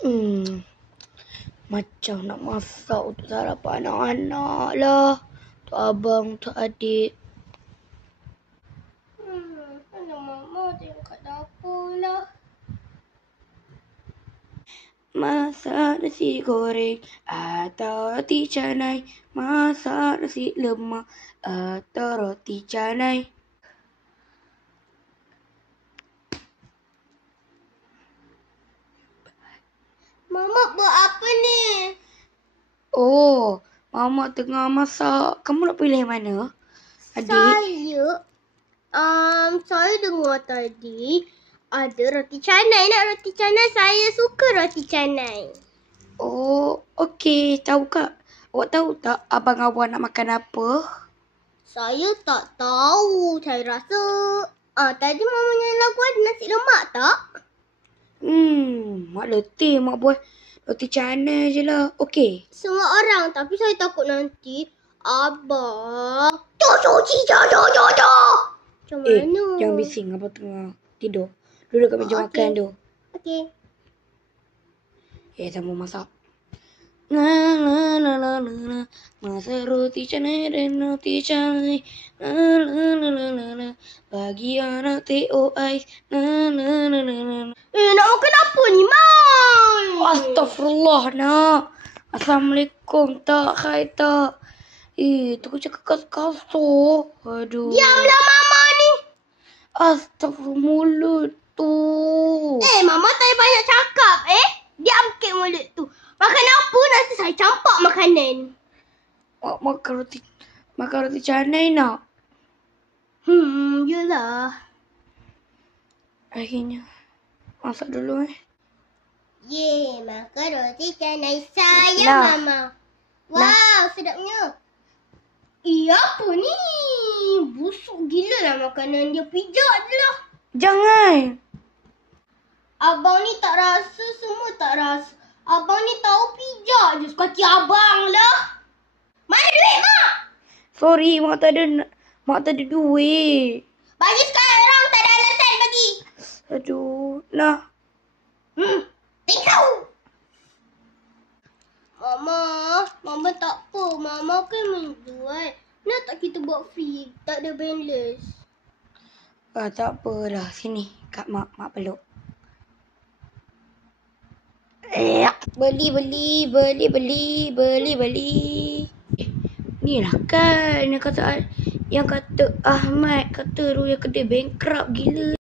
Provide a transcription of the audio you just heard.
Hmm, Macam nak masak untuk sarapan anak-anak lah. Untuk abang, untuk adik. Mana Mama tengok kat dapur lah. Masak nasi goreng atau roti canai. Masak nasi lemak atau roti canai. Mama buat apa ni? Oh, Mama tengah masak. Kamu nak pilih mana, adik? Saya dengar tadi ada roti canai. Nak roti canai? Saya suka roti canai. Oh, okey. Tahu kak? Awak tahu tak abang-abang nak makan apa? Saya tak tahu. Saya rasa tadi Mama nyanyi lagu ada nasi lemak tak? Mak letih mak buat roti canai je lah. Okey. Semua orang, tapi saya takut nanti abang macam mana? Jangan bising abang tengah tidur. Duduk kat meja makan tu. Okey. Sambung masak. Na. Masak roti canai dan roti canai. Na. Bagi anak teh ais. Na. Nak makan apa ni, Mai? Astaghfirullah nak. Assalamualaikum tak, khai tak. Tu cakap kasar. Aduh. Diamlah Mama ni. Astaghfirullah mulut tu. Mama tak banyak cakap Diam ke mulut tu. Makan apa nanti saya campak makanan. Makan roti canai nak. Yelah. Akhirnya. Masak dulu Makan roti canai saya, Nah. Mama. Wow, sedapnya. Apa ni? Busuk gila lah makanan dia. Pijak je lah. Jangan. Abang ni tak rasa, semua tak rasa. Abang ni tahu pijak je. Sekati abang lah. Mana duit, Mak? Sorry, mak tak ada duit. Bagi sekarang, tak ada alasan bagi. Aduh, nah. Tingkau. Mama tak apa. Mama kan menjual. Nak tak kita buat free? Tak ada balance. Tak apalah. Sini, kat mak peluk. Beli. Ni lah kan yang kata Ahmad kata Royal kedai bankrupt gila.